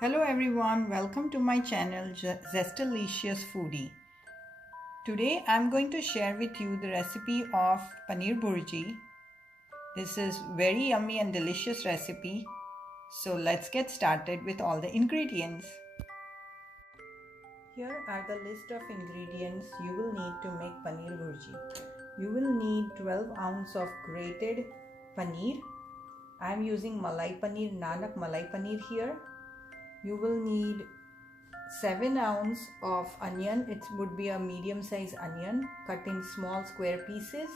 Hello everyone, welcome to my channel Zestalicious Foodie. Today I'm going to share with you the recipe of paneer bhurji. This is very yummy and delicious recipe. So let's get started with all the ingredients. Here are the list of ingredients you will need to make paneer bhurji. You will need 12 ounces of grated paneer. I'm using malai paneer, Nanak malai paneer here. You will need 7 ounces of onion. It would be a medium size onion cut in small square pieces.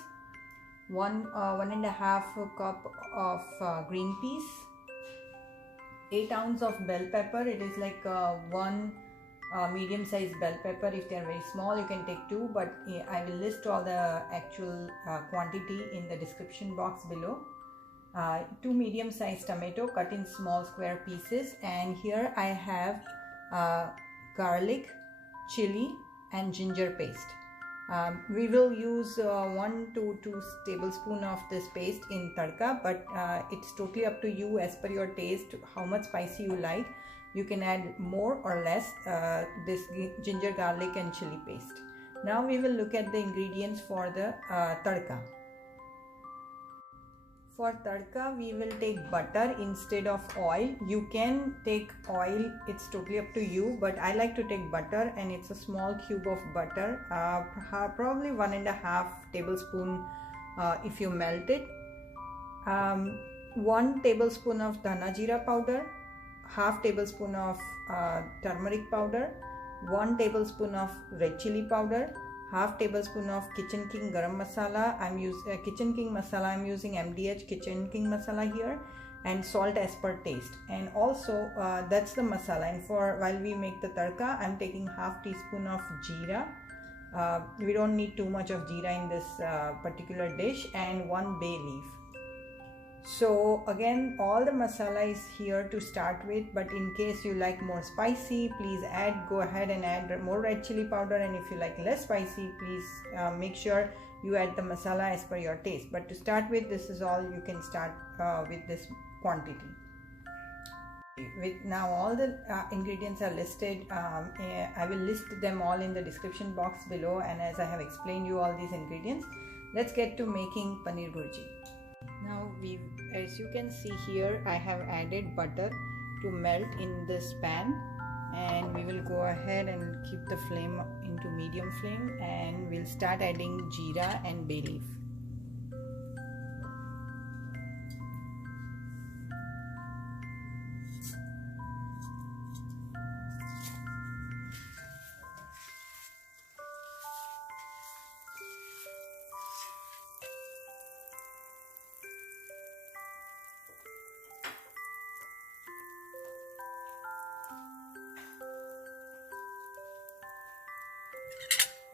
1.5 cup of green peas. 8 ounces of bell pepper. It is like one medium size bell pepper. If they are very small, you can take 2, but I will list all the actual quantity in the description box below. 2 medium sized tomato cut in small square pieces, and here I have garlic, chili and ginger paste. We will use 1 to 2 tablespoons of this paste in tadka, but it's totally up to you as per your taste how much spicy you like. You can add more or less this ginger, garlic and chili paste. Now we will look at the ingredients for the tadka. For tadka, we will take butter instead of oil. You can take oil, it's totally up to you, but I like to take butter, and it's a small cube of butter, probably 1.5 tablespoon if you melt it. 1 tablespoon of dhana jeera powder, half tablespoon of turmeric powder, 1 tablespoon of red chili powder, half tablespoon of Kitchen King garam masala. I'm using Kitchen King masala. I'm using MDH Kitchen King masala here, and salt as per taste. And also that's the masala. And for while we make the tadka, I'm taking half teaspoon of jeera. We don't need too much of jeera in this particular dish, and 1 bay leaf. So again, all the masala is here to start with, but in case you like more spicy, please go ahead and add more red chili powder, and if you like less spicy, please make sure you add the masala as per your taste. But to start with, this is all you can start with this quantity. Now all the ingredients are listed. I will list them all in the description box below, and as I have explained you all these ingredients, let's get to making paneer bhurji. Now as you can see here, I have added butter to melt in this pan, and we will go ahead and keep the flame into medium flame, and we'll start adding jeera and bay leaf.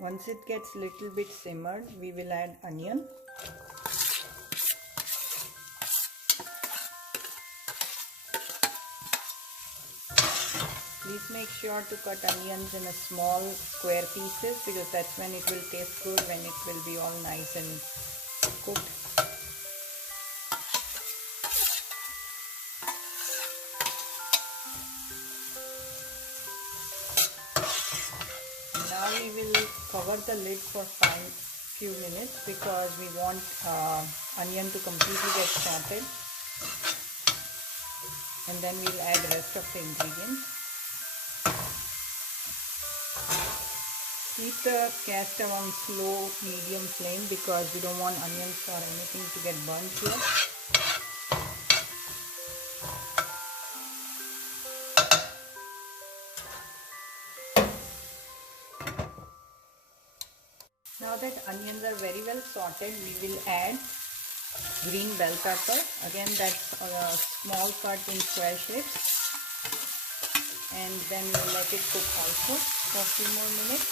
Once it gets little bit simmered, we will add onion. Please make sure to cut onions in a small square pieces, because that's when it will taste good, when it will be all nice and cooked. Now we will cover the lid for few minutes, because we want onion to completely get sauteed, and then we'll add the rest of the ingredients. Keep the gas stove on slow medium flame, because we don't want onions or anything to get burnt here. Now that onions are very well sauteed, we will add green bell pepper. Again, that's a small cut in square shapes, and then we'll let it cook also for a few more minutes.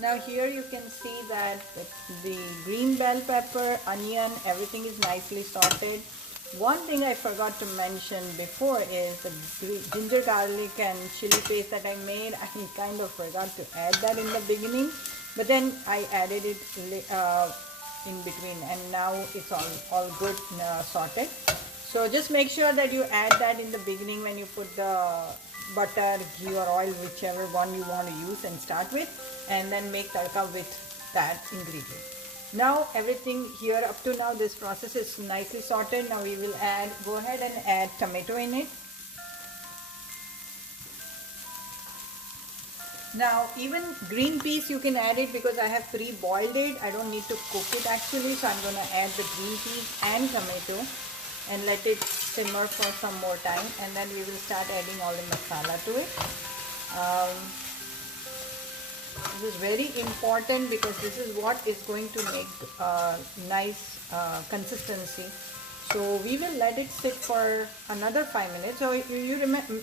Now here you can see that the green bell pepper, onion, everything is nicely sauteed. One thing I forgot to mention before is the ginger, garlic and chili paste that I made. I kind of forgot to add that in the beginning. but then I added it in between, and now it's all good sorted. So just make sure that you add that in the beginning when you put the butter, ghee or oil, whichever one you want to use, and start with, and then make tadka with that ingredient. Now everything here up to now, this process is nicely sorted. Now we will go ahead and add tomato in it. Now even green peas you can add it, because I have pre-boiled it. I don't need to cook it actually, so I'm going to add the green peas and tomato and let it simmer for some more time, and then we will start adding all the masala to it. This is very important because this is what is going to make nice consistency. So we will let it sit for another 5 minutes. So you remember,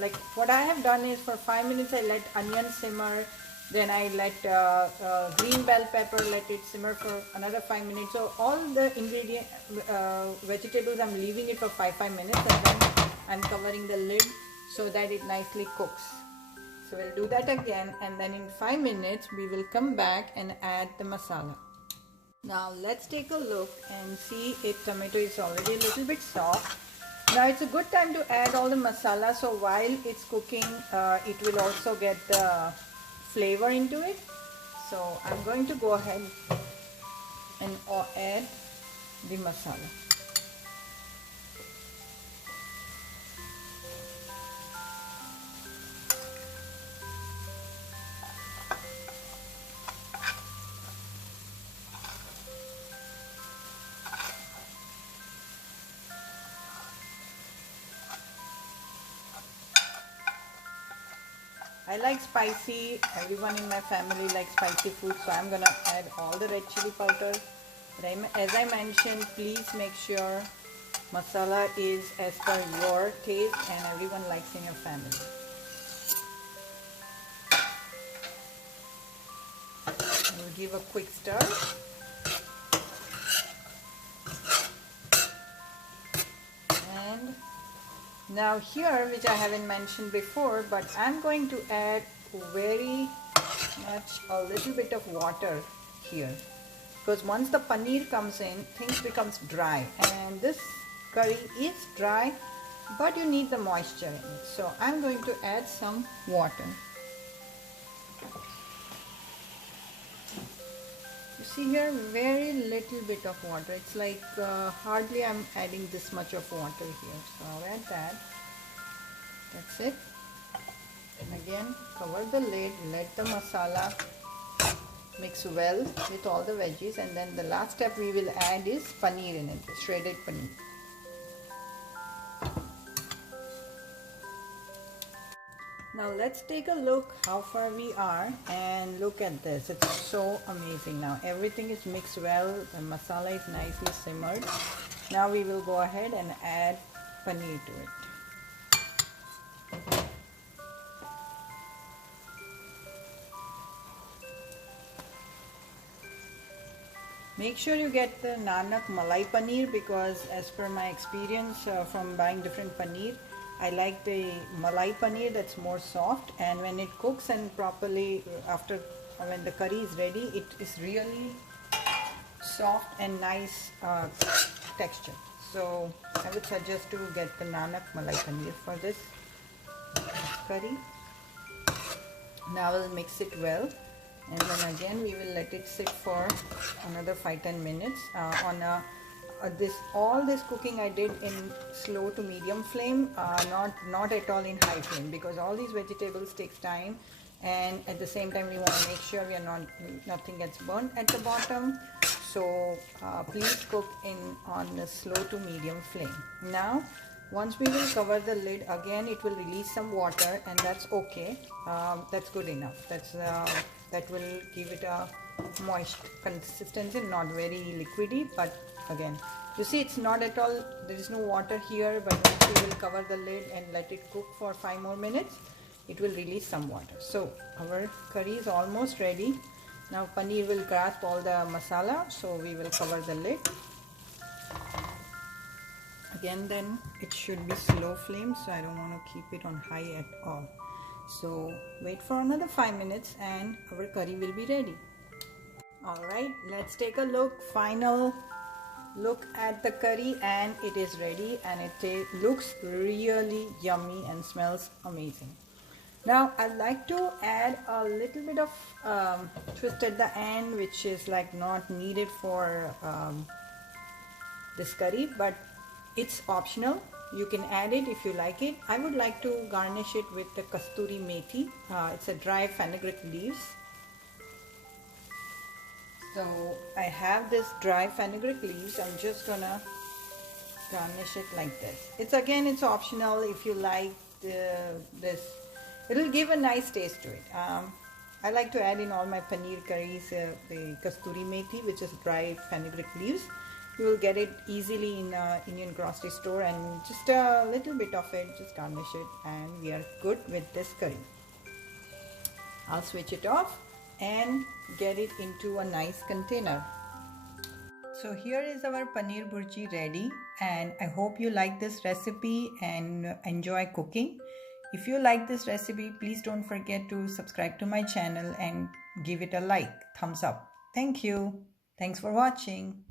like what I have done is for 5 minutes I let onion simmer, then I let green bell pepper, let it simmer for another 5 minutes. So all the ingredient vegetables I'm leaving it for 5 minutes, and then I'm covering the lid so that it nicely cooks. So we'll do that again, and then in 5 minutes we will come back and add the masala. Now let's take a look and see if tomato is already a little bit soft. Now it's a good time to add all the masala, so while it's cooking it will also get the flavor into it. So I'm going to go ahead and add the masala. I like spicy. Everyone in my family likes spicy food, so I'm gonna add all the red chili powder. But as I mentioned, please make sure masala is as per your taste and everyone likes in your family. We'll give a quick stir. And now here, which I haven't mentioned before, but I'm going to add very much a little bit of water here, because once the paneer comes in, things becomes dry, and this curry is dry, but you need the moisture in it. So I'm going to add some water. You see here, very little bit of water. It's like hardly I'm adding this much of water here. So I'll add that. That's it. And again, cover the lid, let the masala mix well with all the veggies, and then the last step we will add is paneer in it, shredded paneer. Now let's take a look how far we are, and look at this. It's so amazing. Now everything is mixed well, the masala is nicely simmered. Now we will go ahead and add paneer to it. Make sure you get the Nanak Malai Paneer, because as per my experience from buying different paneer, I like the Malai Paneer that's more soft, and when it cooks and properly after when the curry is ready, it is really soft and nice texture. So I would suggest to get the Nanak Malai Paneer for this curry. Now we'll mix it well, and then again we will let it sit for another 5-10 minutes on a all this cooking I did in slow to medium flame, not at all in high flame, because all these vegetables takes time, and at the same time we want to make sure we are nothing gets burnt at the bottom. So please cook on a slow to medium flame. Now once we will cover the lid again, it will release some water, and that's okay. That's good enough. That will give it a moist consistency, not very liquidy, but again you see it's not at all, there is no water here, but once we will cover the lid and let it cook for 5 more minutes, it will release some water. So our curry is almost ready. Now paneer will grasp all the masala, so we will cover the lid again. Then it should be slow flame, so I don't want to keep it on high at all. So wait for another 5 minutes and our curry will be ready. Alright, let's take a look. Final look at the curry, and it is ready, and it looks really yummy and smells amazing. Now I like to add a little bit of twist at the end, which is like not needed for this curry, but it's optional. You can add it if you like it. I would like to garnish it with the kasturi methi. It's a dry fenugreek leaves. So I have this dry fenugreek leaves. I'm just gonna garnish it like this. It's optional. If you like this, it'll give a nice taste to it. I like to add in all my paneer curries the kasturi methi, which is dry fenugreek leaves. You will get it easily in Indian grocery store, and just a little bit of it, just garnish it, and we are good with this curry. I'll switch it off and get it into a nice container. So here is our paneer bhurji ready, and I hope you like this recipe and enjoy cooking. If you like this recipe, please don't forget to subscribe to my channel and give it a like, thumbs up. Thank you. Thanks for watching.